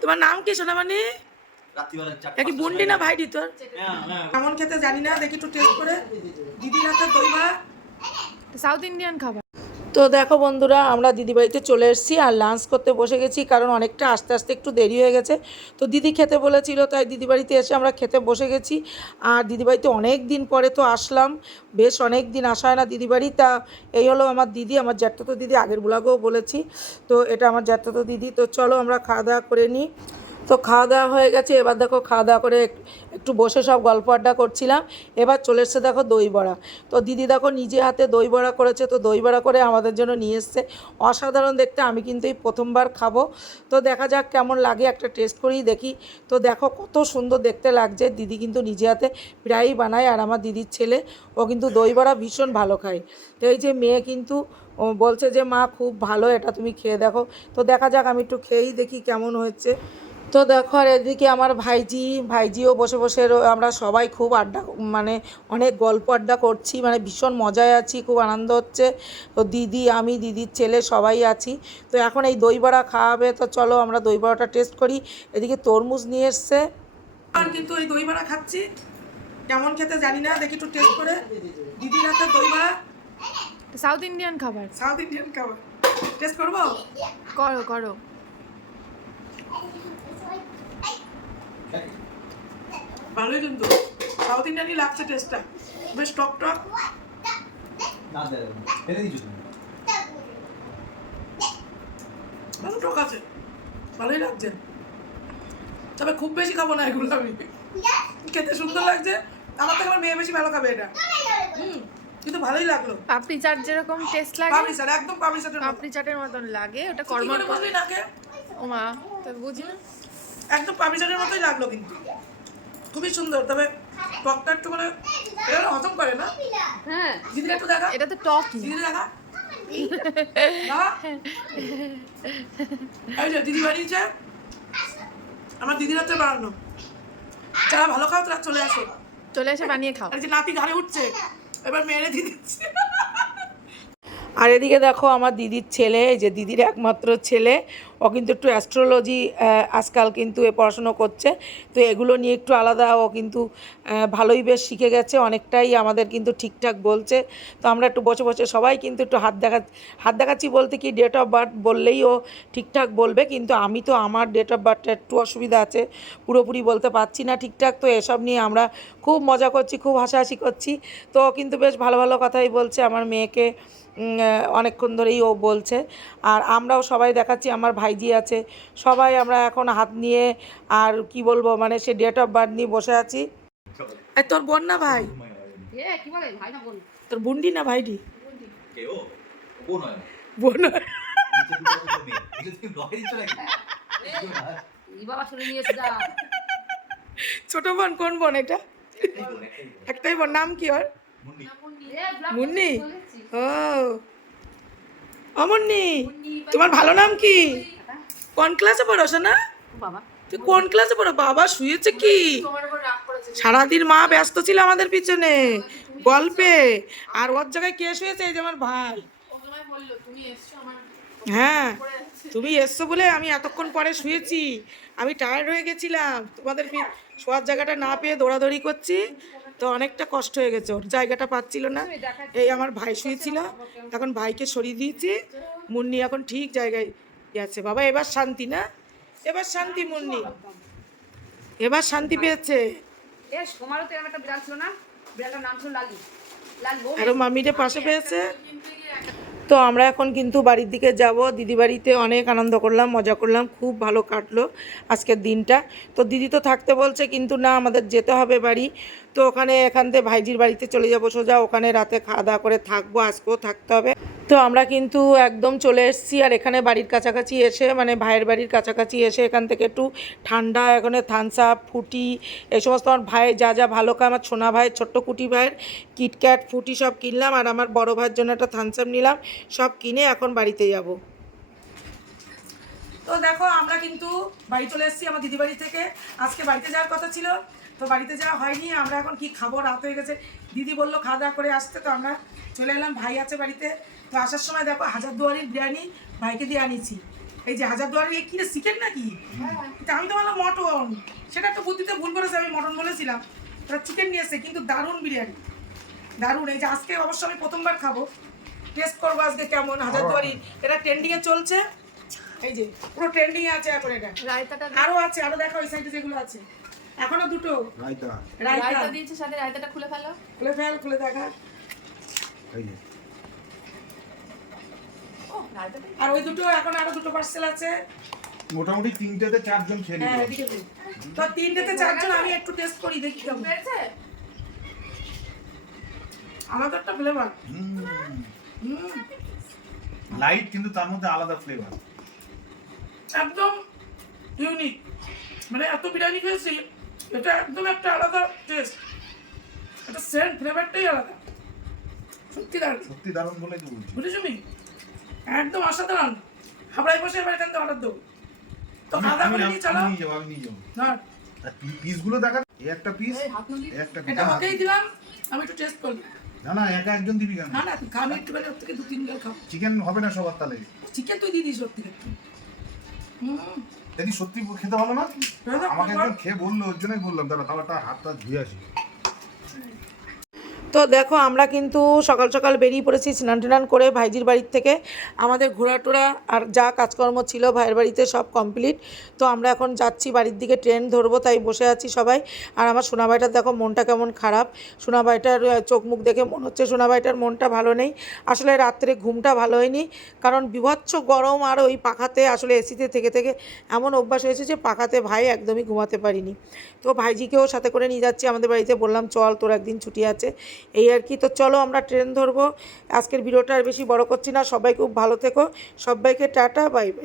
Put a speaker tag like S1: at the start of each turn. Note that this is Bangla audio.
S1: তোমার নাম কি সোনামানি মানে
S2: পাঁচটার
S1: বুন্ডি না ভাইডি তোর?
S2: হ্যাঁ, হ্যাঁ।
S1: কেমন খেতে জানি না দেখি একটু টেস্ট করে। দিদির হাতে দই
S3: সাউথ ইন্ডিয়ান খাবার।
S1: তো দেখো বন্ধুরা, আমরা দিদিবাড়িতে চলে এসেছি আর লাঞ্চ করতে বসে গেছি কারণ অনেকটা আস্তে আস্তে একটু দেরি হয়ে গেছে। তো দিদি খেতে বলেছিল, তাই দিদিবাড়িতে এসে আমরা খেতে বসে গেছি। আর দিদিবাড়িতে অনেক দিন পরে তো আসলাম, বেশ অনেক দিন আসা হয় না দিদিবাড়ি তা এই হলো আমার দিদি, আমার জ্যাঠাতো দিদি, আগের ব্লগেও বলেছি। তো এটা আমার জ্যাঠাতো দিদি। তো চলো আমরা খাওয়া দাওয়া করে নিই। তো খাওয়া দাওয়া হয়ে গেছে। এবার দেখো খাওয়া দাওয়া করে একটু বসে সব গল্প আড্ডা করছিলাম। এবার চলে এসছে দেখো দই বড়া। তো দিদি দেখো নিজে হাতে দই বড়া করেছে। তো দই বড়া করে আমাদের জন্য নিয়ে এসছে। অসাধারণ দেখতে। আমি কিন্তু এই প্রথমবার খাব। তো দেখা যাক কেমন লাগে। একটা টেস্ট করেই দেখি। তো দেখো কত সুন্দর দেখতে লাগছে। দিদি কিন্তু নিজে হাতে প্রায়ই বানায়। আর আমার দিদির ছেলে, ও কিন্তু দই বড়া ভীষণ ভালো খায়। তো এই যে মেয়ে কিন্তু, ও বলছে যে, মা, খুব ভালো। এটা তুমি খেয়ে দেখো। তো দেখা যাক, আমি একটু খেয়েই দেখি কেমন হয়েছে। তো দেখো আর এদিকে আমার ভাইজি ভাইজিও বসে বসে আমরা সবাই খুব আড্ডা মানে অনেক গল্প আড্ডা করছি মানে ভীষণ মজায় আছি খুব আনন্দ হচ্ছে। তো দিদি আমি দিদির ছেলে সবাই আছি। তো এখন এই দই বড়া খাওয়াবে তো চলো আমরা দই বড়াটা টেস্ট করি। এদিকে তরমুজ নিয়ে এসছে। আর কিন্তু এই দই বড়া খাচ্ছি। কেমন খেতে জানি না দেখি একটু টেস্ট করে। দিদির হাতে দই বড়া।
S3: সাউথ ইন্ডিয়ান খাবার।
S1: সাউথ ইন্ডিয়ান খাবার। টেস্ট করব?
S3: করো করো।
S1: ভালোই কিন্তু। সাউথ ইন্ডিয়ানই লাগছে টেস্টটা বেশ টক টক।
S2: না।
S1: ভালো টক আছে। ভালোই লাগছে। তবে খুব বেশি খাব না এগুলো আমি। খেতে সুন্দর লাগছে। আমার থেকে আমার মেয়ে বেশি ভালো খাবে এটা। হুম কিন্তু ভালোই লাগল।
S3: পাপড়ি চাট যেরকম টেস্ট লাগে
S1: পাপড়ি চাট একদম পাপড়ি চাটের মতো।
S3: পাপড়ি চাটের মতন লাগে ওটা
S1: কি
S3: কর্মর
S1: করে বুঝলি নাকে?
S3: ও মা তো বুঝি না।
S1: একদম পাপড়ি চাটের মতোই লাগল কিন্তু। খুবই সুন্দর তবে টকটা একটু মানে এটা হজম করে না?
S3: হ্যাঁ।
S1: দিদি একটু দেখা।
S3: এটা তো টক
S1: দিদি দেখা। এই যে দিদি বানিয়েছে। আমার দিদির হাতে বানানো। যারা ভালো খাও তারা চলে আসো।
S3: চলে এসে বানিয়ে খাও।
S1: যে নাতি ঘাড়ে উঠছে। এবার মেরে দিয়ে দিচ্ছে। আর এদিকে দেখো আমার দিদির ছেলে এই যে দিদির একমাত্র ছেলে ও কিন্তু একটু অ্যাস্ট্রোলজি আজকাল কিন্তু এ পড়াশুনো করছে। তো এগুলো নিয়ে একটু আলাদা, ও কিন্তু ভালোই বেশ শিখে গেছে, অনেকটাই আমাদের কিন্তু ঠিকঠাক বলছে। তো আমরা একটু বসে বসে সবাই কিন্তু একটু হাত দেখা, হাত দেখাচ্ছি বলতে কি ডেট অফ বার্থ বললেই ও ঠিকঠাক বলবে, কিন্তু আমি তো আমার ডেট অফ বার্থটা একটু অসুবিধা আছে, পুরোপুরি বলতে পারছি না ঠিকঠাক। তো এসব নিয়ে আমরা খুব মজা করছি, খুব হাসাহাসি করছি। তো কিন্তু বেশ ভালো ভালো কথাই বলছে আমার মেয়েকে অনেকক্ষণ ধরেই ও বলছে। আর আমরাও সবাই দেখাচ্ছি, আমার ভাইজি আছে। সবাই আমরা এখন হাত নিয়ে আর কি বলব মানে সে ডেট অফ বার্থ নিয়ে বসে আছি। এই তোর বোন না ভাই? তোর বুন্ডি না ভাইডি। বোন
S2: ছোট
S1: বোন কোন বোন এটা?
S2: একটাই বোন,
S1: নাম কি ওর?
S2: মুন্নি।
S1: মুন্নি ও। অমন্নি তোমার ভালো নাম কি? কোন ক্লাসে পড়ো না
S4: বাবা।
S1: তুই কোন ক্লাসে পড়ো? বাবা শুয়েছে কি? সারাদিন মা ব্যস্ত ছিল আমাদের পিছনে গল্পে। আর ওর জায়গায় কে শুয়েছে? এই যে আমার ভাই। হ্যাঁ তুমি এসছো বলে আমি এতক্ষণ পরে শুয়েছি। আমি টায়ার্ড হয়ে গেছিলাম। তোমাদের শোয়ার জায়গাটা না পেয়ে দৌড়াদৌড়ি করছি। তো অনেকটা কষ্ট হয়ে গেছে। ওর জায়গাটা পাচ্ছিল না। এই আমার ভাই শুয়েছিল। এখন ভাইকে সরিয়ে দিয়েছি। মুন্নি এখন ঠিক জায়গায় গেছে বাবা এবার শান্তি না? এবার শান্তি মুন্নি। এবার শান্তি পেয়েছে।
S4: এ সোমারও তো এরকম একটা বিড়াল ছিল না? বিড়ালটার নাম ছিল লালি।
S1: আরও মামিটা পাশে পেয়েছে। তো আমরা এখন কিন্তু বাড়ির দিকে যাব। দিদি বাড়িতে অনেক আনন্দ করলাম মজা করলাম খুব ভালো কাটলো আজকের দিনটা। তো দিদি তো থাকতে বলছে কিন্তু না আমাদের যেতে হবে বাড়ি। তো ওখানে এখান থেকে ভাইজির বাড়িতে চলে যাব সোজা। ওখানে রাতে খাওয়া দাওয়া করে থাকব, আজকেও থাকতে হবে। তো আমরা কিন্তু একদম চলে এসেছি আর এখানে বাড়ির কাছাকাছি এসে মানে ভাইয়ের বাড়ির কাছাকাছি এসে এখান থেকে একটু ঠান্ডা, এখানে থামস আপ, ফুটি এই সমস্ত আমার ভাইয়ের যা যা ভালো খায়, আমার সোনা ভাইয়ের ছোট্ট কুটি ভাইয়ের কিটক্যাট, ফুটি সব কিনলাম আর আমার বড় ভাইয়ের জন্য একটা থামস আপ নিলাম, সব কিনে এখন বাড়িতে যাব। তো দেখো আমরা কিন্তু বাড়ি চলে এসেছি আমার দিদি বাড়ি থেকে। আজকে বাড়িতে যাওয়ার কথা ছিল তো বাড়িতে যাওয়া হয়নি। আমরা এখন কি খাব? রাত হয়ে গেছে। দিদি বলল খাওয়া দাওয়া করে আসতে। তো আমরা চলে এলাম ভাই আছে বাড়িতে। তো আসার সময় দেখো হাজার দুয়ারির বিরিয়ানি ভাইকে দিয়ে আনিছি। এই যে হাজারদুয়ারি কি রে চিকেন নাকি? তা আমি তো বললাম মটন। সেটা তো বুদ্ধিতে ভুল করেছে আমি মটন বলেছিলাম। তারা চিকেন নিয়ে এসে কিন্তু দারুণ বিরিয়ানি। দারুণ। এই যে আজকে অবশ্য আমি প্রথমবার খাব। টেস্ট করব আজকে কেমন হাজারদুয়ারি। এটা ট্রেন্ডিংয়ে চলছে। এই যে পুরো ট্রেন্ডিংয়ে আছে এখন এটা।
S3: রায়তাটা
S1: আরও আছে আরও দেখো ওই সাইডে যেগুলো আছে। এখনও দুটো।
S5: রায়তা।
S1: রায়তা।
S3: দিয়েছে সাথে রায়তাটা খুলে ফেলো।
S1: খুলে ফেল খুলে দেখা।
S5: এই যে।
S1: আর ওই দুটো এখন আরও দুটো পার্সেল আছে।
S5: মোটামুটি তিনটেতে চারজন খেয়ে
S1: হ্যাঁ
S5: নিল
S1: তো তিনটেতে চারজন আমি একটু টেস্ট করি দেখি কেমন।
S3: পেয়েছে
S1: আলাদা একটা ফ্লেভার
S5: লাইট কিন্তু তার মধ্যে আলাদা ফ্লেভার
S1: একদম ইউনিক মানে এত বিরিয়ানি খেয়েছি এটা একদম একটা আলাদা টেস্ট এটা সেন্ট ফ্লেভারটাই আলাদা। সত্যি দারুণ।
S5: সত্যি দারুণ বলে তো বলছি।
S1: বুঝেছ মি একদম অসাধারণ। হাবড়াই বসে এবার এখান থেকে অর্ডার দেবো। তো
S5: আমি-
S1: আদা করে নিয়ে চলো
S5: আমি নিয়ে যাব আমি নিয়ে যাব।
S1: ধর
S5: পিসগুলো দেখা এই একটা পিস একটা পিস
S1: এটা ওকেই দিলাম আমি একটু টেস্ট করলাম
S5: না না একা একজন দিবি কেন?
S1: না না তুই খাবি একটুখানি ওর থেকে দু তিন গেল খাও
S5: চিকেন হবে না সবার তাহলে
S1: চিকেন তুই দিয়ে দিস ওর
S5: যদি সত্যি খেতে ভালো না? আমাকে একজন খেয়ে বলল ওর জন্যই বললাম দাদা তাহলে হাতটা ধুয়ে আসি।
S1: তো দেখো, আমরা কিন্তু সকাল সকাল বেরিয়ে পড়েছি স্নান টান করে ভাইজির বাড়ির থেকে। আমাদের ঘোরাটোরা আর যা কাজকর্ম ছিল ভাইয়ের বাড়িতে সব কমপ্লিট। তো আমরা এখন যাচ্ছি, বাড়ির দিকে ট্রেন ধরবো, তাই বসে আছি সবাই। আর আমার সোনাবাইটার দেখো, মনটা কেমন খারাপ। সোনাবাইটার চোখ মুখ দেখে মনে হচ্ছে সোনাবাইটার মনটা ভালো নেই। আসলে রাত্রে ঘুমটা ভালো হয়নি, কারণ বিভৎস গরম আর ওই পাখাতে, আসলে এসিতে থেকে থেকে এমন অভ্যাস হয়েছে যে পাখাতে ভাই একদমই ঘুমাতে পারিনি। তো ভাইজিকেও সাথে করে নিয়ে যাচ্ছি, আমাদের বাড়িতে বললাম, চল, তোর একদিন ছুটি আছে। এই আর কি। তো চলো আমরা ট্রেন ধরবো। আজকের ভিডিওটা আর বেশি বড় করছি না। সবাই খুব ভালো থেকো। সবাইকে টাটা, বাই বাই।